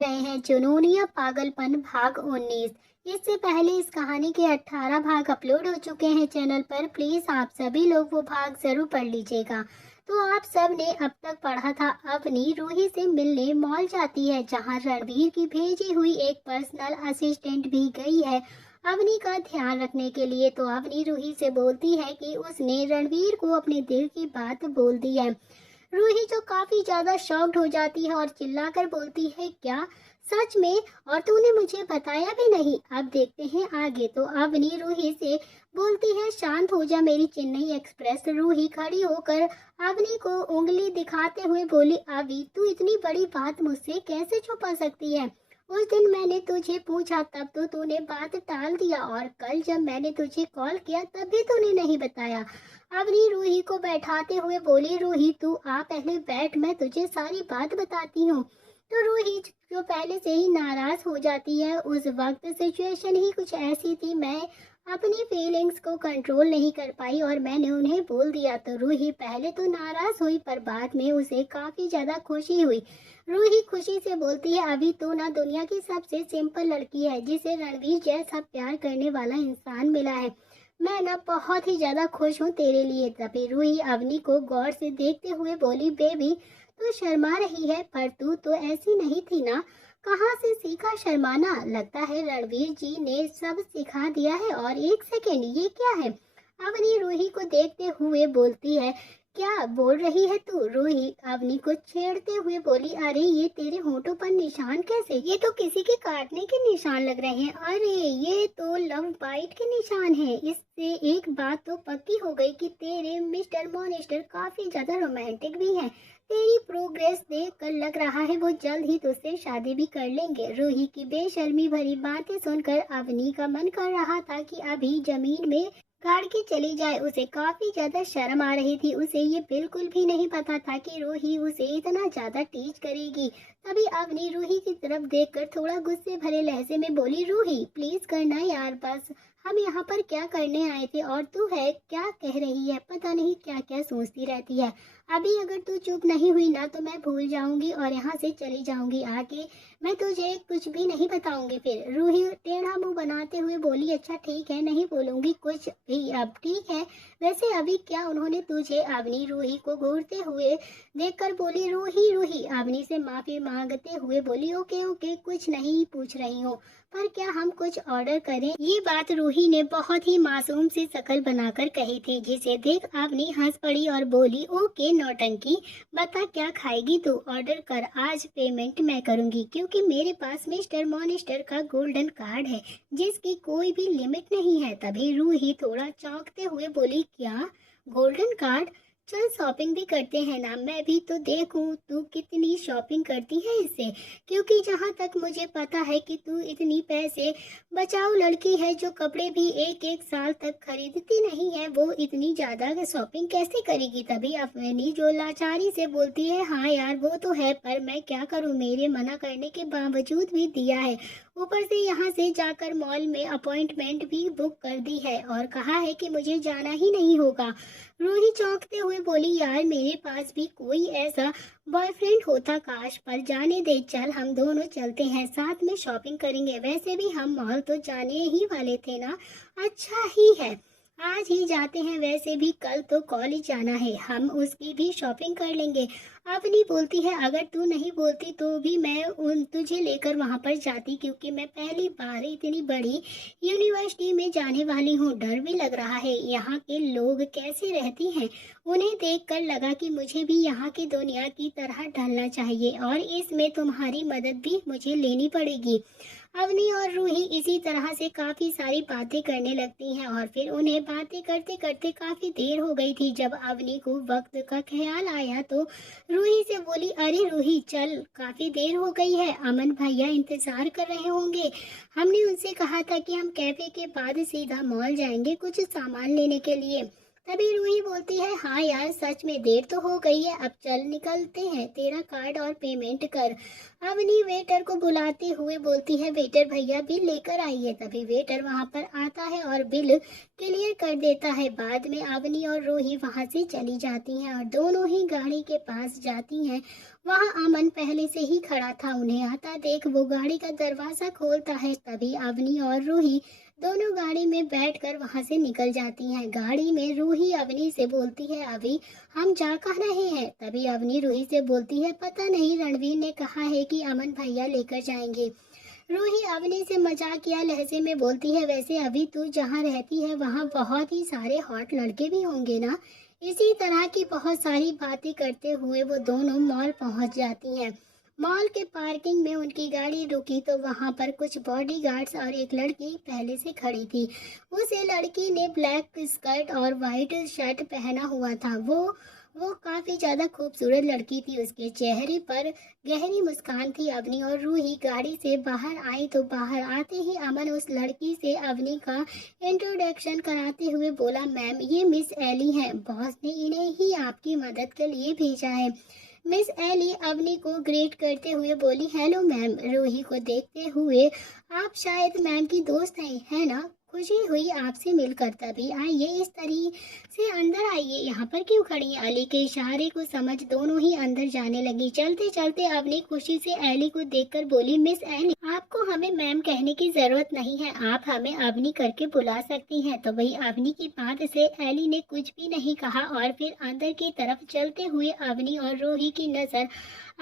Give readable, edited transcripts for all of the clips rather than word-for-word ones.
रहे हैं जुनून या पागलपन भाग 19। इससे पहले इस कहानी के 18 भाग अपलोड हो चुके हैं चैनल पर। प्लीज आप सभी लोग वो भाग जरूर पढ़ लीजिएगा। तो आप सब ने अब तक पढ़ा था, अवनी रूही से मिलने मॉल जाती है जहां रणवीर की भेजी हुई एक पर्सनल असिस्टेंट भी गई है अवनी का ध्यान रखने के लिए। तो अवनी रूही से बोलती है कि उसने रणवीर को अपने दिल की बात बोल दी है। रूही जो काफी ज्यादा शॉक्ड हो जाती है और चिल्लाकर बोलती है, क्या सच में? और तूने मुझे बताया भी नहीं। अब देखते हैं आगे। तो अवनी रूही से बोलती है, शांत हो जा मेरी चेन्नई एक्सप्रेस। रूही खड़ी होकर अवनी को उंगली दिखाते हुए बोली, अभी तू इतनी बड़ी बात मुझसे कैसे छुपा सकती है? उस दिन मैंने तुझे पूछा तब तो तूने बात टाल दिया, और कल जब मैंने तुझे कॉल किया तब भी तूने नहीं बताया। अवनी रूही को बैठाते हुए बोली, रूही तू आ पहले बैठ, मैं तुझे सारी बात बताती हूँ। तो रूही जो पहले से ही नाराज हो जाती है, उस वक्त सिचुएशन ही कुछ ऐसी थी, मैं अपनी फीलिंग्स को कंट्रोल नहीं कर पाई और मैंने उन्हें बोल दिया। तो रूही पहले तो नाराज हुई पर बाद में उसे काफी ज्यादा खुशी हुई। रूही खुशी से बोलती है, अभी तो ना दुनिया की सबसे सिंपल लड़की है जिसे रणवीर जैसा प्यार करने वाला इंसान मिला है। मैं ना बहुत ही ज्यादा खुश हूँ तेरे लिए। तभी रूही अवनी को गौर से देखते हुए बोली, बेबी तू शर्मा रही है, पर तू तो ऐसी नहीं थी ना। कहाँ से सीखा शर्माना? लगता है रणवीर जी ने सब सिखा दिया है। और एक सेकेंड, ये क्या है? अवनी रूही को देखते हुए बोलती है, क्या बोल रही है तू? रूही अवनी को छेड़ते हुए बोली, अरे ये तेरे होठों पर निशान कैसे? ये तो किसी के काटने के निशान लग रहे हैं। अरे ये तो लव बाइट के निशान है। इससे एक बात तो पक्की हो गई कि तेरे मिस्टर मॉनिस्टर काफी ज्यादा रोमांटिक भी हैं। तेरी प्रोग्रेस देख कर लग रहा है वो जल्द ही तुझसे शादी भी कर लेंगे। रूही की बेशर्मी भरी बातें सुनकर अवनी का मन कर रहा था कि अभी जमीन में गाड़ के चली जाए। उसे काफी ज्यादा शर्म आ रही थी। उसे ये बिल्कुल भी नहीं पता था कि रूही उसे इतना ज्यादा टीज करेगी। तभी अवनी रूही की तरफ देखकर थोड़ा गुस्से भरे लहजे में बोली, रूही प्लीज करना यार, बस हम यहाँ पर क्या करने आए थे और तू है क्या कह रही है? पता नहीं क्या क्या सोचती रहती है। अभी अगर तू चुप नहीं हुई ना तो मैं भूल जाऊंगी और यहाँ से चली जाऊंगी। आगे मैं तुझे कुछ भी नहीं बताऊंगी। फिर रूही टेढ़ा मुंह बनाते हुए बोली, अच्छा ठीक है, नहीं बोलूंगी कुछ भी। अब ठीक है, वैसे अभी क्या उन्होंने तुझे? अवनी रूही को घूरते हुए देखकर बोली, रूही रूही अवनी से माफी मांगते हुए बोली, ओके ओके, कुछ नहीं पूछ रही हूँ, पर क्या हम कुछ ऑर्डर करें? ये बात रूही ने बहुत ही मासूम सी शक्ल बनाकर कही थी, जिसे देख अवनी हंस पड़ी और बोली, ओके नौटंकी, बता क्या खाएगी तू? ऑर्डर कर, आज पेमेंट मैं करूंगी क्योंकि मेरे पास मिस्टर मॉनिस्टर का गोल्डन कार्ड है जिसकी कोई भी लिमिट नहीं है। तभी रूही थोड़ा चौंकते हुए बोली, क्या गोल्डन कार्ड? चल शॉपिंग भी करते हैं ना, मैं भी तो देखूं तू कितनी शॉपिंग करती है इससे। क्योंकि जहाँ तक मुझे पता है कि तू इतनी पैसे बचाओ लड़की है जो कपड़े भी एक एक साल तक खरीदती नहीं है, वो इतनी ज्यादा शॉपिंग कैसे करेगी? तभी अफनी जो लाचारी से बोलती है, हाँ यार वो तो है, पर मैं क्या करूँ, मेरे मना करने के बावजूद भी दिया है। ऊपर से यहाँ से जाकर मॉल में अपॉइंटमेंट भी बुक कर दी है और कहा है कि मुझे जाना ही नहीं होगा। रूही चौंकते हुए बोली, यार मेरे पास भी कोई ऐसा बॉयफ्रेंड होता काश, पर जाने दे, चल हम दोनों चलते हैं, साथ में शॉपिंग करेंगे। वैसे भी हम मॉल तो जाने ही वाले थे ना। अच्छा ही है, आज ही जाते हैं, वैसे भी कल तो कॉलेज जाना है, हम उसकी भी शॉपिंग कर लेंगे। अपनी बोलती है, अगर तू नहीं बोलती तो भी मैं उन तुझे लेकर वहां पर जाती, क्योंकि मैं पहली बार इतनी बड़ी यूनिवर्सिटी में जाने वाली हूँ। डर भी लग रहा है, यहाँ के लोग कैसे रहती हैं। उन्हें देखकर लगा कि मुझे भी यहाँ की दुनिया की तरह ढलना चाहिए और इसमें तुम्हारी मदद भी मुझे लेनी पड़ेगी। अवनी और रूही इसी तरह से काफी सारी बातें करने लगती हैं और फिर उन्हें बातें करते करते काफी देर हो गई थी। जब अवनी को वक्त का ख्याल आया तो रूही से बोली, अरे रूही चल, काफी देर हो गई है, अमन भैया इंतजार कर रहे होंगे। हमने उनसे कहा था कि हम कैफे के बाद सीधा मॉल जाएंगे कुछ सामान लेने के लिए। तभी रूही बोलती है, हाँ यार सच में देर तो हो गई है, अब चल निकलते हैं, तेरा कार्ड और पेमेंट कर। अवनी वेटर को बुलाते हुए बोलती है, वेटर भैया बिल लेकर आइए। तभी वेटर वहां पर आता है और बिल क्लियर कर देता है। बाद में अवनी और रूही वहां से चली जाती हैं और दोनों ही गाड़ी के पास जाती हैं। वहां अमन पहले से ही खड़ा था, उन्हें आता देख वो गाड़ी का दरवाजा खोलता है। तभी अवनी और रूही दोनों गाड़ी में बैठकर वहां से निकल जाती हैं। गाड़ी में रूही अवनी से बोलती है, अभी हम जा कहाँ रहे हैं? तभी अवनी रूही से बोलती है, पता नहीं, रणवीर ने कहा है कि अमन भैया लेकर जाएंगे। रूही अवनी से मजाकिया लहजे में बोलती है, वैसे अभी तू जहाँ रहती है वहाँ बहुत ही सारे हॉट लड़के भी होंगे ना? इसी तरह की बहुत सारी बातें करते हुए वो दोनों मॉल पहुंच जाती हैं। मॉल के पार्किंग में उनकी गाड़ी रुकी तो वहां पर कुछ बॉडीगार्ड्स और एक लड़की पहले से खड़ी थी। उस लड़की ने ब्लैक स्कर्ट और वाइट शर्ट पहना हुआ था। वो काफी ज्यादा खूबसूरत लड़की थी। उसके चेहरे पर गहरी मुस्कान थी। अवनी और रूही गाड़ी से बाहर आई तो बाहर आते ही अमन उस लड़की से अवनी का इंट्रोडक्शन कराते हुए बोला, मैम ये मिस एली हैं, बॉस ने इन्हें ही आपकी मदद के लिए भेजा है। मिस एली अवनी को ग्रीट करते हुए बोली, हेलो मैम। रूही को देखते हुए, आप शायद मैम की दोस्त हैं, है ना? खुशी हुई आपसे मिलकर। तभी आइए, इस तरीके से अंदर आइए, यहाँ पर क्यों खड़ी हैं? अली के इशारे को समझ दोनों ही अंदर जाने लगी। चलते चलते अवनी खुशी से एली को देखकर बोली, मिस एली आपको हमें मैम कहने की जरूरत नहीं है, आप हमें अवनी करके बुला सकती हैं। तो वही अवनी की बात से एली ने कुछ भी नहीं कहा और फिर अंदर की तरफ चलते हुए अवनी और रूही की नजर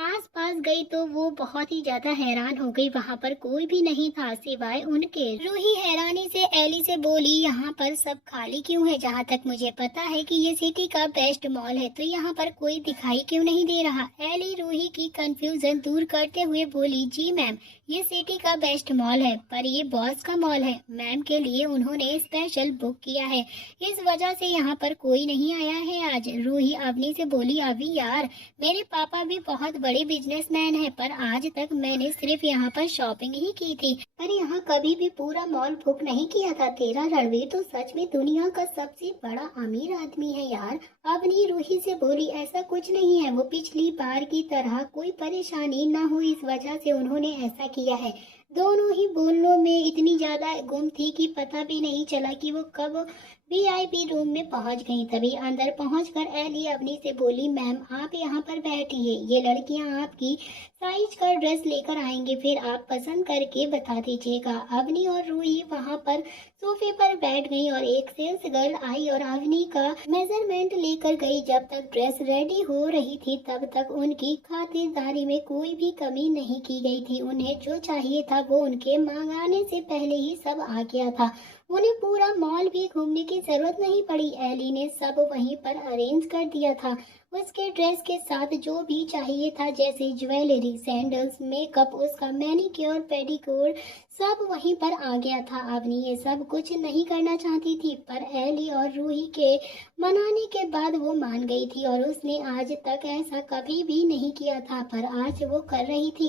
आस पास गई तो वो बहुत ही ज्यादा हैरान हो गई। वहाँ पर कोई भी नहीं था सिवाय उनके। रूही हैरानी से एली से बोली, यहाँ पर सब खाली क्यों है? जहाँ तक मुझे पता है कि ये सिटी का बेस्ट मॉल है, तो यहाँ पर कोई दिखाई क्यों नहीं दे रहा? एली रूही की कंफ्यूजन दूर करते हुए बोली, जी मैम, ये सिटी का बेस्ट मॉल है, पर ये बॉस का मॉल है, मैम के लिए उन्होंने स्पेशल बुक किया है, इस वजह से यहाँ पर कोई नहीं आया है आज। रूही अवनी से बोली, अभी यार मेरे पापा भी बहुत बड़े बिजनेसमैन हैं, पर आज तक मैंने सिर्फ यहाँ पर शॉपिंग ही की थी, पर यहाँ कभी भी पूरा मॉल बुक नहीं किया था। तेरा रणवीर तो सच में दुनिया का सबसे बड़ा अमीर आदमी है यार। अवनी रूही से बोली, ऐसा कुछ नहीं है, वो पिछली बार की तरह कोई परेशानी न हो इस वजह से उन्होंने ऐसा किया है। दोनों ही बोलने में इतनी ज्यादा गुम थी कि पता भी नहीं चला कि वो कब वीआईपी रूम में पहुंच गई। तभी अंदर पहुंचकर एली अवनी से बोली, मैम आप यहाँ पर बैठिए, ये लड़कियां आपकी साइज का ड्रेस लेकर आएंगे, फिर आप पसंद करके बता दीजिएगा। अवनी और रूही वहाँ पर सोफे पर बैठ गई और एक सेल्स गर्ल आई और अवनी का मेजरमेंट लेकर गई। जब तक ड्रेस रेडी हो रही थी तब तक उनकी खातिरदारी में कोई भी कमी नहीं की गई थी। उन्हें जो चाहिए था वो उनके मांगाने से पहले ही सब आ गया था। उन्हें पूरा मॉल भी घूमने की जरूरत नहीं पड़ी, एली ने सब वहीं पर अरेंज कर दिया था। उसके ड्रेस के साथ जो भी चाहिए था, जैसे ज्वेलरी, सैंडल्स, मेकअप, उसका मैनिक्योर, पेडिक्योर, सब वहीं पर आ गया था। अवनी ये सब कुछ नहीं करना चाहती थी, पर एली और रूही के मनाने के बाद वो मान गई थी और उसने आज तक ऐसा कभी भी नहीं किया था, पर आज वो कर रही थी।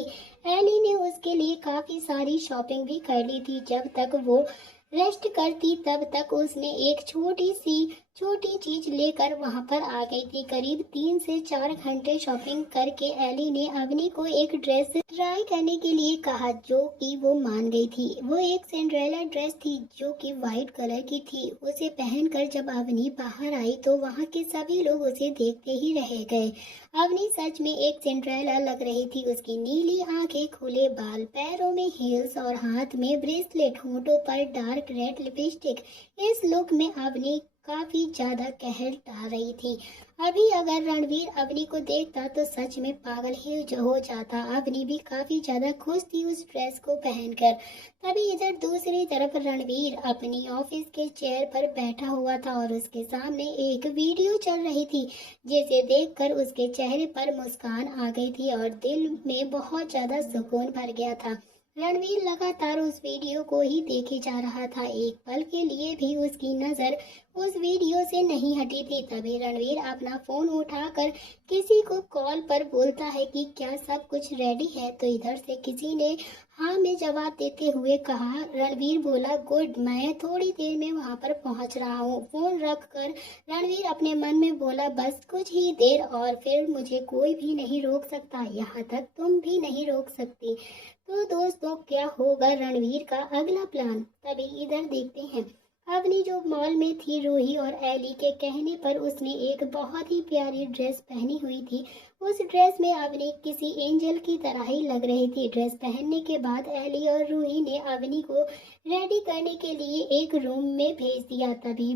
एली ने उसके लिए काफी सारी शॉपिंग भी कर ली थी। जब तक वो रेस्ट करती तब तक उसने एक छोटी चीज लेकर वहां पर आ गई थी। करीब 3 से 4 घंटे शॉपिंग करके एली ने अवनी को एक ड्रेस ट्राई करने के लिए कहा, जो कि वो मान गई थी। वो एक सिंड्रेला ड्रेस थी जो कि वाइट कलर की थी। उसे पहनकर जब अवनी बाहर आई तो वहां के सभी लोग उसे देखते ही रह गए। अवनी सच में एक सिंड्रेला लग रही थी। उसकी नीली आंखें, खुले बाल, पैरों में हील्स और हाथ में ब्रेसलेट, होंठों पर डार्क रेड लिपस्टिक, इस लुक में अवनी काफी ज्यादा कहर ढा रही थी। अभी अगर रणवीर अवनी को देखता तो सच में पागल ही हो जाता। अवनी भी काफी ज्यादा खुश थी उस ड्रेस को पहनकर। तभी इधर दूसरी तरफ रणवीर अपनी ऑफिस के चेयर पर बैठा हुआ था और उसके सामने एक वीडियो चल रही थी, जिसे देखकर उसके चेहरे पर मुस्कान आ गई थी और दिल में बहुत ज्यादा सुकून भर गया था। रणवीर लगातार उस वीडियो को ही देखे जा रहा था। एक पल के लिए भी उसकी नजर उस वीडियो से नहीं हटी थी। तभी रणवीर अपना फोन उठाकर किसी को कॉल पर बोलता है कि क्या सब कुछ रेडी है, तो इधर से किसी ने हाँ में जवाब देते हुए कहा। रणवीर बोला, गुड, मैं थोड़ी देर में वहां पर पहुंच रहा हूँ। फोन रख कर रणवीर अपने मन में बोला, बस कुछ ही देर और फिर मुझे कोई भी नहीं रोक सकता, यहाँ तक तुम भी नहीं रोक सकती। तो दोस्तों, क्या होगा रणवीर का अगला प्लान, तभी इधर देखते हैं। अवनी जो मॉल में थी, रूही और एली के कहने पर उसने एक बहुत ही प्यारी ड्रेस पहनी हुई थी। उस ड्रेस में अवनी किसी एंजल की तरह ही लग रही थी। ड्रेस पहनने के बाद एली और रूही ने अवनी को रेडी करने के लिए एक रूम में भेज दिया। तभी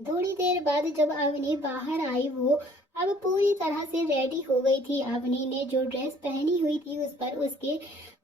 थोड़ी देर बाद जब अवनी बाहर आई, वो अब पूरी तरह से रेडी हो गई थी। अवनी ने जो ड्रेस पहनी हुई थी उस पर उसके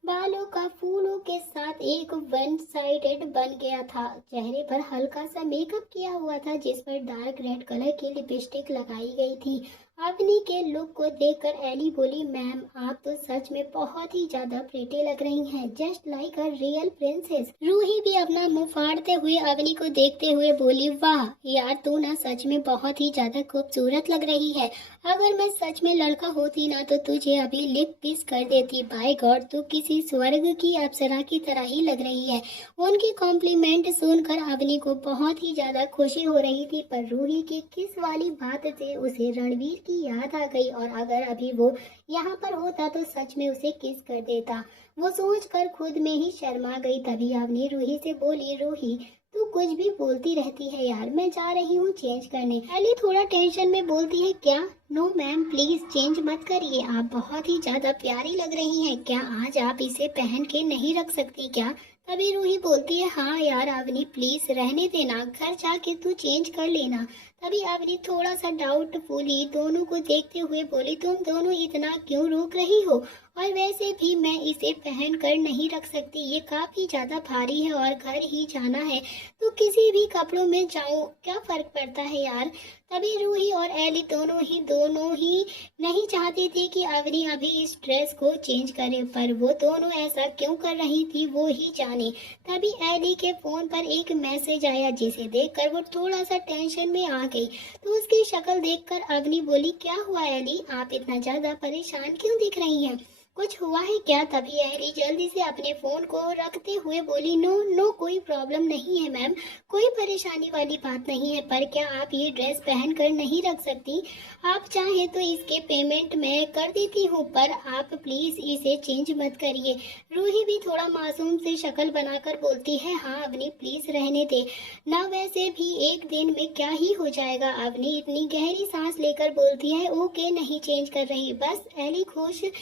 बालों का फूलों के साथ एक वन साइडेड बन गया था। चेहरे पर हल्का सा मेकअप किया हुआ था जिस पर डार्क रेड कलर की लिपस्टिक लगाई गई थी। अवनी के लुक को देखकर एली बोली, मैम आप तो सच में बहुत ही ज्यादा प्रेटी लग रही हैं, just like a real princess. Ruhi भी अपना मुंह फाड़ते हुए अवनी को देखते हुए बोली, वाह यार, तू ना सच में बहुत ही ज्यादा खूबसूरत लग रही है। अगर मैं सच में लड़का होती ना तो तुझे अभी लिप किस कर देती। बाय गॉड, तू किसी स्वर्ग की अप्सरा की तरह ही लग रही है। उनकी कॉम्प्लीमेंट सुनकर अवनी को बहुत ही ज्यादा खुशी हो रही थी, पर रूही की किस वाली बात से उसे रणवीर की याद आ गई, और अगर अभी वो यहाँ पर होता तो सच में उसे किस कर देता। वो सोचकर खुद में ही शर्मा गई। तभी अवनी रूही से बोली, रूही तू कुछ भी बोलती रहती है यार, मैं जा रही हूँ चेंज करने। एली थोड़ा टेंशन में बोलती है, क्या? नो मैम, प्लीज चेंज मत करिए, आप बहुत ही ज्यादा प्यारी लग रही हैं। क्या आज आप इसे पहन के नहीं रख सकती क्या? तभी रूही बोलती है, हाँ यार अवनी प्लीज रहने देना, घर जाके तू चेंज कर लेना। तभी अवनी थोड़ा सा डाउटफुली दोनों को देखते हुए बोली, तुम दोनों इतना क्यों रोक रही हो? और वैसे भी मैं इसे पहन कर नहीं रख सकती, ये काफी ज्यादा भारी है और घर ही जाना है, तो किसी भी कपड़ों में जाऊं, क्या फर्क पड़ता है यार। तभी रूही और एली दोनों ही नहीं चाहती थी कि अवनी अभी इस ड्रेस को चेंज करे, पर वो दोनों ऐसा क्यों कर रही थी वो ही जाने। तभी एली के फोन पर एक मैसेज आया जिसे देखकर वो थोड़ा सा टेंशन में आ गई। तो उसकी शक्ल देखकर अवनी बोली, क्या हुआ एली, आप इतना ज्यादा परेशान क्यों दिख रही हैं? कुछ हुआ है क्या? तभी एली जल्दी से अपने फोन को रखते हुए बोली, नो नो, कोई प्रॉब्लम नहीं है मैम, कोई परेशानी वाली बात नहीं है, पर क्या आप ये ड्रेस पहन कर नहीं रख सकती? आप चाहे तो इसके पेमेंट मैं कर देती हूँ, पर आप प्लीज इसे चेंज मत करिए। रूही भी थोड़ा मासूम से शक्ल बनाकर बोलती है, हाँ अवनी प्लीज रहने दे ना, वैसे भी एक दिन में क्या ही हो जाएगा। अवनी इतनी गहरी सांस लेकर बोलती है, ओके नहीं चेंज कर रही बस। एली खुशी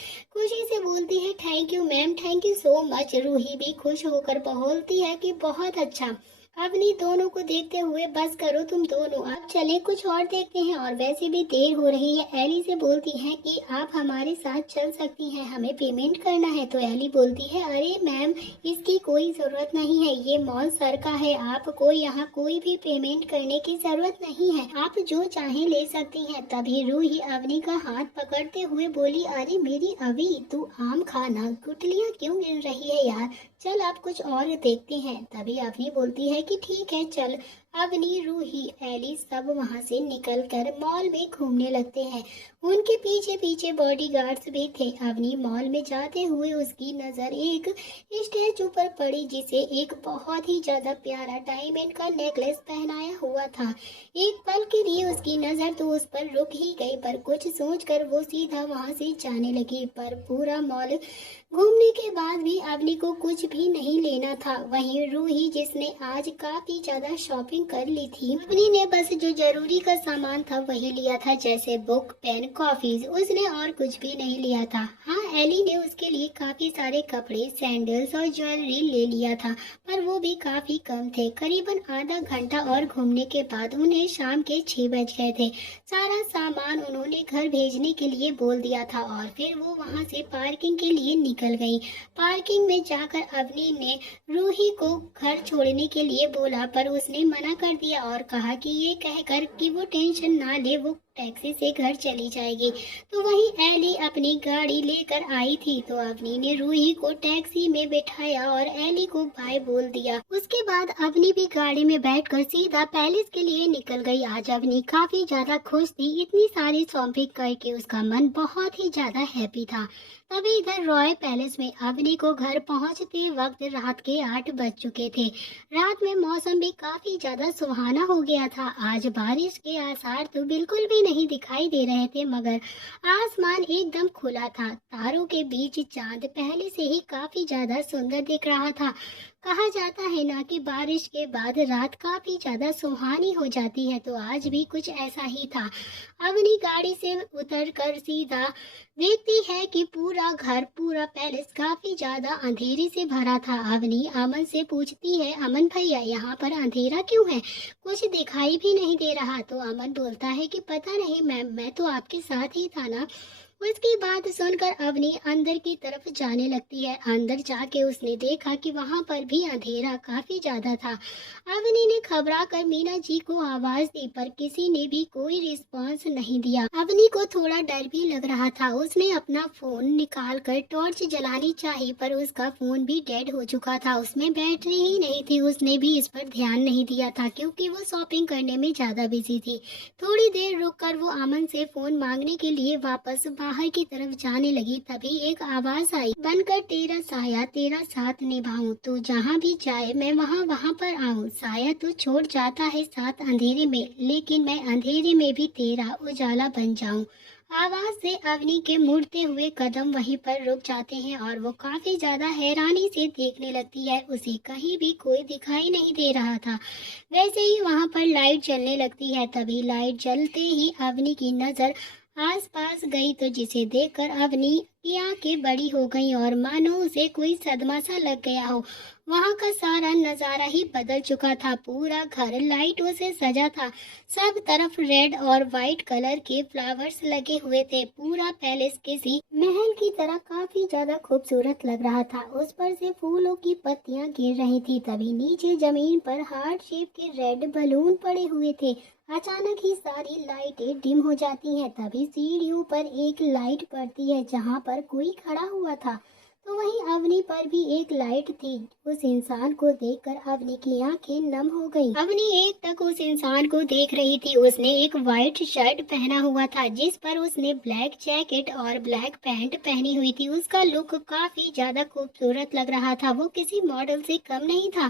से बोलती है, thank you ma'am, thank you so much. Ruhi भी खुश होकर बोलती है कि बहुत अच्छा। अवनी दोनों को देखते हुए, बस करो तुम दोनों, अब चले कुछ और देखते हैं, और वैसे भी देर हो रही है। एली से बोलती है कि आप हमारे साथ चल सकती हैं, हमें पेमेंट करना है। तो एली बोलती है, अरे मैम इसकी कोई जरूरत नहीं है, ये मॉल सर का है, आपको यहाँ कोई भी पेमेंट करने की जरूरत नहीं है, आप जो चाहे ले सकती हैं। तभी रूही अवनी का हाथ पकड़ते हुए बोली, अरे मेरी अवी, तू आम खाना, गुठलियाँ क्यों गिन रही है यार, चल आप कुछ और देखते हैं। तभी अवनी बोलती है कि ठीक है चल। अवनी, रूही, एली सब वहां से निकलकर मॉल में घूमने लगते हैं। उनके पीछे पीछे बॉडीगार्ड्स भी थे। अवनी मॉल में जाते हुए उसकी नजर एक स्टैचू पर पड़ी जिसे एक बहुत ही ज्यादा प्यारा डायमंड का नेकलेस पहनाया हुआ था। एक पल के लिए उसकी नजर तो उस पर रुक ही गई, पर कुछ सोचकर वो सीधा वहां से जाने लगी। पर पूरा मॉल घूमने के बाद भी अवनी को कुछ भी नहीं लेना था। वहीं रूही, जिसने आज काफी ज्यादा शॉपिंग कर ली थी, अवनी ने बस जो जरूरी का सामान था वही लिया था, जैसे बुक, पेन, कॉफीज, उसने और कुछ भी नहीं लिया था। हाँ, एली ने उसके लिए काफी सारे कपड़े, सैंडल्स और ज्वेलरी ले लिया था, पर वो भी काफी कम थे। करीबन आधा घंटा और घूमने के बाद उन्हें शाम के 6 बज गए थे। सारा सामान उन्होंने घर भेजने के लिए बोल दिया था, और फिर वो वहाँ से पार्किंग के लिए निकल गई। पार्किंग में जाकर अवनी ने रूही को घर छोड़ने के लिए बोला, पर उसने मना कर दिया और कहा कि ये कहकर कि वो टेंशन ना ले, वो टैक्सी से घर चली जाएगी। तो वहीं एली अपनी गाड़ी लेकर आई थी, तो अवनी ने रूही को टैक्सी में बिठाया और एली को बाय बोल दिया। उसके बाद अवनी भी गाड़ी में बैठकर सीधा पैलेस के लिए निकल गई। आज अवनी काफी ज्यादा खुश थी, इतनी सारी शॉपिंग करके उसका मन बहुत ही ज्यादा हैप्पी था। तभी इधर रॉय पैलेस में अवनी को घर पहुंचते वक्त रात के 8 बज चुके थे। रात में मौसम भी काफी ज्यादा सुहाना हो गया था। आज बारिश के आसार तो बिल्कुल भी नहीं दिखाई दे रहे थे, मगर आसमान एकदम खुला था। तारों के बीच चांद पहले से ही काफी ज्यादा सुंदर दिख रहा था। कहा जाता है ना कि बारिश के बाद रात काफी ज्यादा सुहानी हो जाती है, तो आज भी कुछ ऐसा ही था। अवनी गाड़ी से उतरकर सीधा देखती है कि पूरा घर, पूरा पैलेस काफी ज्यादा अंधेरे से भरा था। अवनी अमन से पूछती है, अमन भैया यहाँ पर अंधेरा क्यों है, कुछ दिखाई भी नहीं दे रहा। तो अमन बोलता है कि पता नहीं मैम, मैं तो आपके साथ ही था ना। उसकी बात सुनकर अवनी अंदर की तरफ जाने लगती है। अंदर जाके उसने देखा कि वहां पर भी अंधेरा काफी ज्यादा था। अवनी ने घबरा कर मीना जी को आवाज दी, पर किसी ने भी कोई रिस्पॉन्स नहीं दिया। अवनी को थोड़ा डर भी लग रहा था। उसने अपना फोन निकाल कर टॉर्च जलानी चाहिए, पर उसका फोन भी डेड हो चुका था, उसमें बैटरी ही नहीं थी। उसने भी इस पर ध्यान नहीं दिया था क्योंकि वो शॉपिंग करने में ज्यादा बिजी थी। थोड़ी देर रुककर वो अमन से फोन मांगने के लिए वापस बाहर की तरफ जाने लगी। तभी एक आवाज आई, बनकर तेरा साया तेरा साथ निभाऊं, तू जहाँ भी जाए मैं वहाँ वहाँ पर आऊँ। साया तो छोड़ जाता है साथ अंधेरे में, लेकिन मैं अंधेरे में भी तेरा उजाला बन जाऊं। आवाज से अवनी के मुड़ते हुए कदम वहीं पर रुक जाते हैं और वो काफी ज्यादा हैरानी से देखने लगती है। उसे कहीं भी कोई दिखाई नहीं दे रहा था। वैसे ही वहां पर लाइट जलने लगती है। तभी लाइट जलते ही अवनी की नजर आसपास गई, तो जिसे देखकर अवनी की आंखें बड़ी हो गईं और मानो उसे कोई सदमा सा लग गया हो। वहां का सारा नजारा ही बदल चुका था। पूरा घर लाइटों से सजा था। सब तरफ रेड और व्हाइट कलर के फ्लावर्स लगे हुए थे। पूरा पैलेस किसी महल की तरह काफी ज्यादा खूबसूरत लग रहा था। उस पर से फूलों की पत्तियां गिर रही थी। तभी नीचे जमीन पर हार्ट शेप के रेड बलून पड़े हुए थे। अचानक ही सारी लाइटें डिम हो जाती हैं। तभी सीढ़ियों पर एक लाइट पड़ती है जहां पर कोई खड़ा हुआ था। तो वहीं अवनी पर भी एक लाइट थी। उस इंसान को देखकर अवनी की आंखें नम हो गईं। अवनी एक टक उस इंसान को देख रही थी। उसने एक व्हाइट शर्ट पहना हुआ था जिस पर उसने ब्लैक जैकेट और ब्लैक पैंट पहनी हुई थी। उसका लुक काफी ज्यादा खूबसूरत लग रहा था। वो किसी मॉडल से कम नहीं था।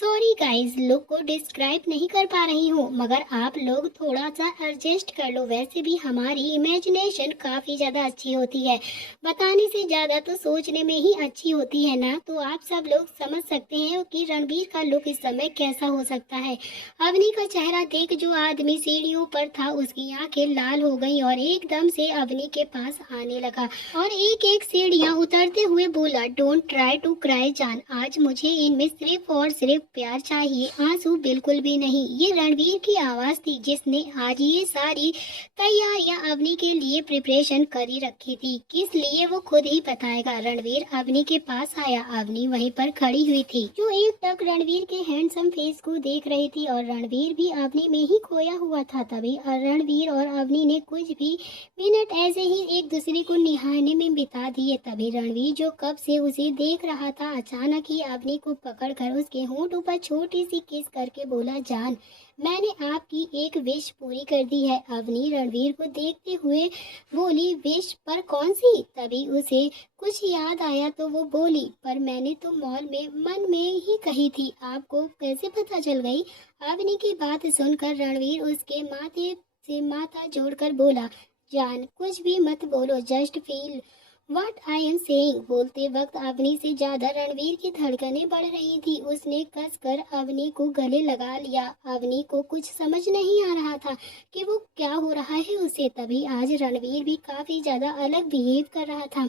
सॉरी गाइस, लुक को डिस्क्राइब नहीं कर पा रही हूँ, मगर आप लोग थोड़ा सा एडजस्ट कर लो। वैसे भी हमारी इमेजिनेशन काफी ज्यादा अच्छी होती है, बताने से ज्यादा तो सोचने में ही अच्छी होती है ना। तो आप सब लोग समझ सकते हैं कि रणबीर का लुक इस समय कैसा हो सकता है। अवनी का चेहरा देख जो आदमी सीढ़ियों पर था उसकी आंखें लाल हो गईं और एकदम से अवनी के पास आने लगा और एक एक सीढ़ियां उतरते हुए बोला, डोंट ट्राई टू क्राई जान, आज मुझे इनमें सिर्फ और सिर्फ प्यार चाहिए, आंसू बिल्कुल भी नहीं। ये रणबीर की आवाज थी जिसने आज ये सारी तैयारियां अवनी के लिए प्रिपरेशन करी रखी थी। किस लिए वो खुद ही बताएगा। रणवीर अवनी के पास आया। अवनी वहीं पर खड़ी हुई थी जो एक टक रणवीर के हैंडसम फेस को देख रही थी और रणवीर भी अवनी में ही खोया हुआ था। तभी रणवीर और अवनी ने कुछ भी मिनट ऐसे ही एक दूसरे को निहारने में बिता दिए। तभी रणवीर जो कब से उसे देख रहा था अचानक ही अवनी को पकड़कर उसके होंठों पर छोटी सी किस करके बोला, जान मैंने आपकी एक विश पूरी कर दी है। अवनी रणवीर को देखते हुए बोली, विश पर कौन सी। तभी उसे कुछ याद आया तो वो बोली, पर मैंने तो मॉल में मन में ही कही थी, आपको कैसे पता चल गई। अवनी की बात सुनकर रणवीर उसके माथे से माथा जोड़कर बोला, जान कुछ भी मत बोलो, just feel what I am saying. बोलते वक्त अवनी से ज्यादा रणवीर की धड़कनें बढ़ रही थी। उसने कसकर अवनी को गले लगा लिया। अवनी को कुछ समझ नहीं आ रहा था कि वो क्या हो रहा है उसे। तभी आज रणवीर भी काफी ज्यादा अलग बिहेव कर रहा था।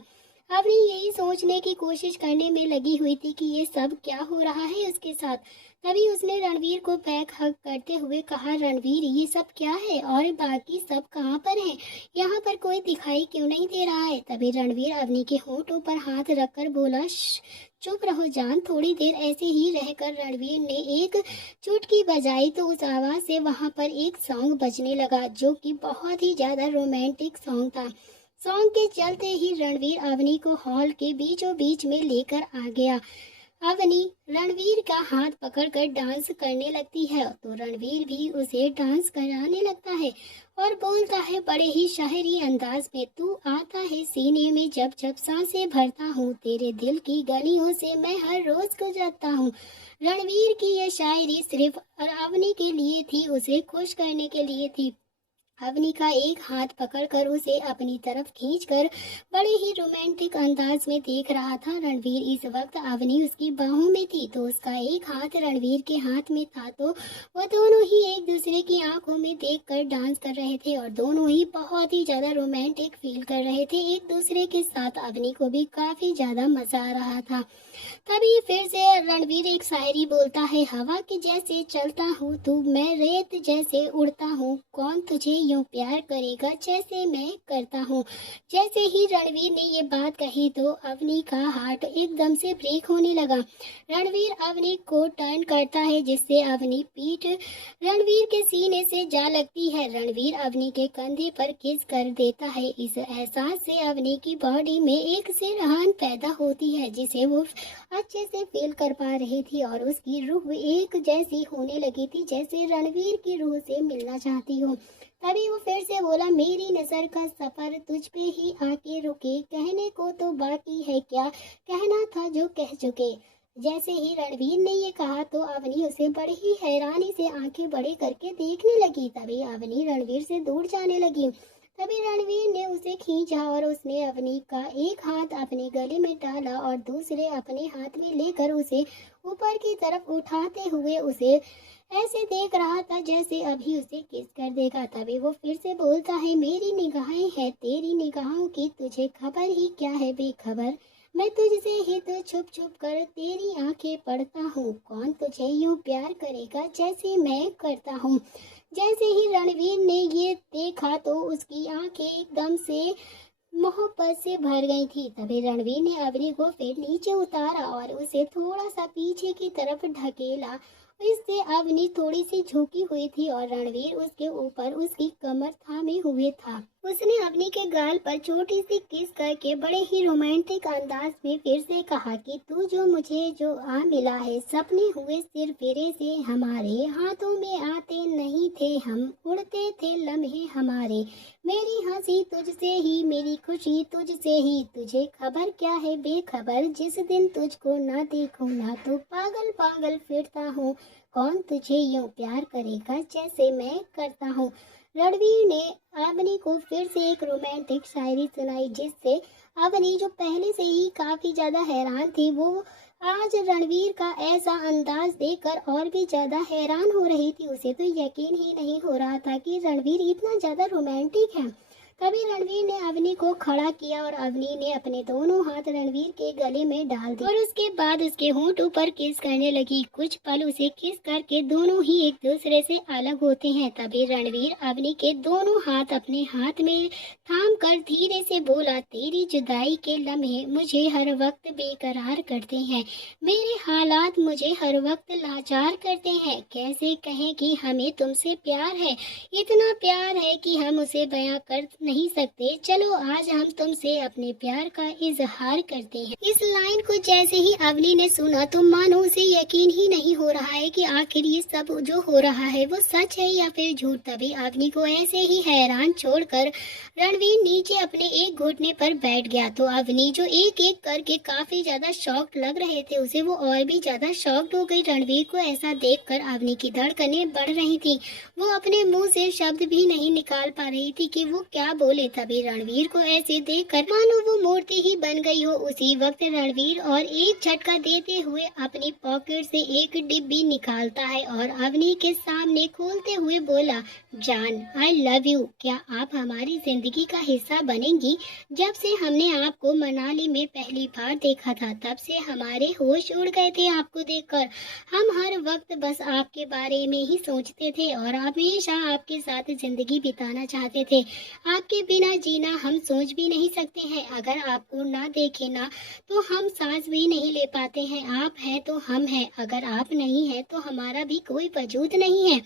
अवनी यही सोचने की कोशिश करने में लगी हुई थी कि ये सब क्या हो रहा है उसके साथ। तभी उसने रणवीर को बैक हग करते हुए कहा, रणवीर ये सब क्या है और बाकी सब कहाँ पर हैं, यहाँ पर कोई दिखाई क्यों नहीं दे रहा है। तभी रणवीर अवनी के होठों पर हाथ रखकर बोला, चुप रहो जान। थोड़ी देर ऐसे ही रहकर रणवीर ने एक चुटकी बजाई तो उस आवाज से वहां पर एक सॉन्ग बजने लगा, जो कि बहुत ही ज्यादा रोमांटिक सॉन्ग था। सॉन्ग के चलते ही रणवीर अवनी को हॉल के बीचों बीच में लेकर आ गया। अवनी रणवीर का हाथ पकड़कर डांस करने लगती है तो रणवीर भी उसे डांस कराने लगता है और बोलता है बड़े ही शायरी अंदाज में, तू आता है सीने में जब जब सांसें भरता हूँ, तेरे दिल की गलियों से मैं हर रोज गुजरता हूँ। रणवीर की यह शायरी सिर्फ अवनी के लिए थी, उसे खुश करने के लिए थी। अवनी का एक हाथ पकड़कर उसे अपनी तरफ खींचकर बड़े ही रोमांटिक अंदाज में देख रहा था रणवीर। इस वक्त अवनी उसकी बाहों में थी तो उसका एक हाथ रणवीर के हाथ में था, तो वो दोनों ही एक दूसरे की आंखों में देखकर डांस कर रहे थे और दोनों ही बहुत ही ज्यादा रोमांटिक फील कर रहे थे एक दूसरे के साथ। अवनी को भी काफी ज्यादा मजा आ रहा था। तभी फिर से रणवीर एक शायरी बोलता है, हवा के जैसे चलता हूँ तू, मैं रेत जैसे उड़ता हूँ, कौन तुझे यूं प्यार करेगा जैसे मैं करता हूँ। जैसे ही रणवीर ने ये बात कही तो अवनी का हार्ट एकदम से ब्रेक होने लगा। रणवीर अवनी को टर्न करता है जिससे अवनी पीठ रणवीर के सीने से जा लगती है। रणवीर अवनी के कंधे पर किस कर देता है। इस एहसास से अवनी की बॉडी में एक सिरहान पैदा होती है जिसे वो अच्छे से फील कर पा रही थी और उसकी रूह एक जैसी होने लगी थी जैसे रणवीर की रूह से मिलना चाहती हो। तभी वो फिर से बोला, मेरी नजर का सफर तुझ पे ही आके रुके, कहने को तो बाकी है क्या कहना था जो कह चुके। जैसे ही रणवीर ने ये कहा तो अवनी उसे बड़ी ही हैरानी से आंखें बड़े करके देखने लगी। तभी अवनी रणवीर से दूर जाने लगी। तभी रणवीर ने उसे खींचा और उसने अवनी का एक हाथ अपने गले में डाला और दूसरे अपने हाथ में लेकर उसे ऊपर की तरफ उठाते हुए उसे ऐसे देख रहा था जैसे अभी उसे किस कर देगा। तभी वो फिर से बोलता है, मेरी निगाहें हैं तेरी निगाहों की, तुझे खबर ही क्या है बेखबर, मैं तुझसे ही तो छुप छुप कर तेरी आंखें पढ़ता हूँ, कौन तुझे यूं प्यार करेगा जैसे मैं करता हूँ। जैसे ही रणवीर ने ये देखा तो उसकी आंखें एकदम से मोहब्बत से भर गई थी। तभी रणवीर ने अवनी को फिर नीचे उतारा और उसे थोड़ा सा पीछे की तरफ ढकेला। इससे अवनी थोड़ी सी झुकी हुई थी और रणवीर उसके ऊपर उसकी कमर थामे हुए था। उसने अवनी के गाल पर छोटी सी किस करके बड़े ही रोमांटिक अंदाज में फिर से कहा कि तू जो मुझे जो आ मिला है, सपने हुए सिर फिरे से हमारे, हाथों में आते नहीं थे हम, उड़ते थे लम्हे हमारे, मेरी हंसी तुझसे ही मेरी खुशी तुझसे ही, तुझे खबर क्या है बेखबर, जिस दिन तुझको ना देखूं ना तो पागल पागल फिरता हूँ, कौन तुझे यूं प्यार करेगा जैसे मैं करता हूँ। रणवीर ने अवनी को फिर से एक रोमांटिक शायरी सुनाई जिससे अवनी जो पहले से ही काफी ज्यादा हैरान थी वो आज रणवीर का ऐसा अंदाज देखकर और भी ज्यादा हैरान हो रही थी। उसे तो यकीन ही नहीं हो रहा था कि रणवीर इतना ज्यादा रोमांटिक है। तभी रणवीर ने अवनी को खड़ा किया और अवनी ने अपने दोनों हाथ रणवीर के गले में डाल दिए और उसके बाद उसके होंठों पर किस करने लगी। कुछ पल उसे किस करके दोनों ही एक दूसरे से अलग होते हैं। तभी रणवीर अवनी के दोनों हाथ अपने हाथ में थाम कर धीरे से बोला, तेरी जुदाई के लम्हे मुझे हर वक्त बेकरार करते हैं, मेरे हालात मुझे हर वक्त लाचार करते हैं, कैसे कहें कि हमें तुमसे प्यार है, इतना प्यार है कि हम उसे बयां कर नहीं सकते, चलो आज हम तुमसे अपने प्यार का इजहार करते हैं। इस लाइन को जैसे ही अवनी ने सुना तो मानो उसे यकीन ही नहीं हो रहा है कि आखिर ये सब जो हो रहा है वो सच है या फिर झूठ। तभी अवनी को ऐसे ही हैरान छोड़कर रणवीर नीचे अपने एक घुटने पर बैठ गया तो अवनी जो एक एक करके काफी ज्यादा शॉक्ड लग रहे थे उसे वो और भी ज्यादा शॉक्ड हो गई। रणवीर को ऐसा देखकर अवनी की धड़कनें बढ़ रही थी, वो अपने मुंह से शब्द भी नहीं निकाल पा रही थी कि वो क्या बोले। तभी रणवीर को ऐसे देखकर मानो वो मूर्ति ही बन गई हो। उसी वक्त रणवीर और एक झटका देते हुए अपनी पॉकेट से एक डिब्बी निकालता है और अवनी के सामने खोलते हुए बोला, जान आई लव यू, क्या आप हमारी जिंदगी का हिस्सा बनेंगी। जब से हमने आपको मनाली में पहली बार देखा था तब से हमारे होश उड़ गए थे आपको देखकर, हम हर वक्त बस आपके बारे में ही सोचते थे और हमेशा आपके साथ जिंदगी बिताना चाहते थे। आप आपके बिना जीना हम सोच भी नहीं सकते हैं। अगर आपको ना देखे ना तो हम सांस भी नहीं ले पाते हैं। आप हैं तो हम हैं, अगर आप नहीं हैं तो हमारा भी कोई वजूद नहीं है।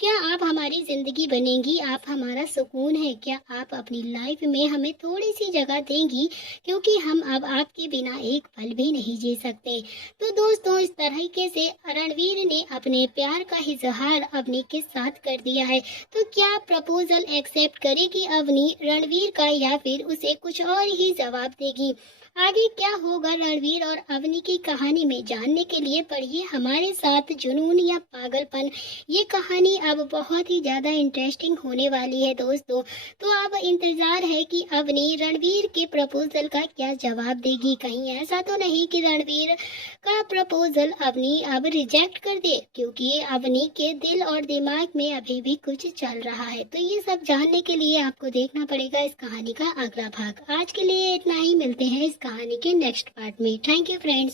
क्या आप हमारी जिंदगी बनेंगी? आप हमारा सुकून है। क्या आप अपनी लाइफ में हमें थोड़ी सी जगह देंगी? क्योंकि हम अब आपके बिना एक पल भी नहीं जी सकते। तो दोस्तों, इस तरीके से रणवीर ने अपने प्यार का इजहार अवनी के साथ कर दिया है। तो क्या प्रपोजल एक्सेप्ट करेगी अवनी रणवीर का, या फिर उसे कुछ और ही जवाब देगी? आगे क्या होगा रणवीर और अवनी की कहानी में, जानने के लिए पढ़िए हमारे साथ जुनून या पागलपन। ये कहानी अब बहुत ही ज्यादा इंटरेस्टिंग होने वाली है दोस्तों। तो अब इंतजार है कि अवनी रणवीर के प्रपोजल का क्या जवाब देगी। कहीं ऐसा तो नहीं कि रणवीर का प्रपोजल अवनी अब रिजेक्ट कर दे, क्योंकि अवनी के दिल और दिमाग में अभी भी कुछ चल रहा है। तो ये सब जानने के लिए आपको देखना पड़ेगा इस कहानी का अगला भाग। आज के लिए इतना ही, मिलते हैं इस कहानी के नेक्स्ट पार्ट में। Thank you friends.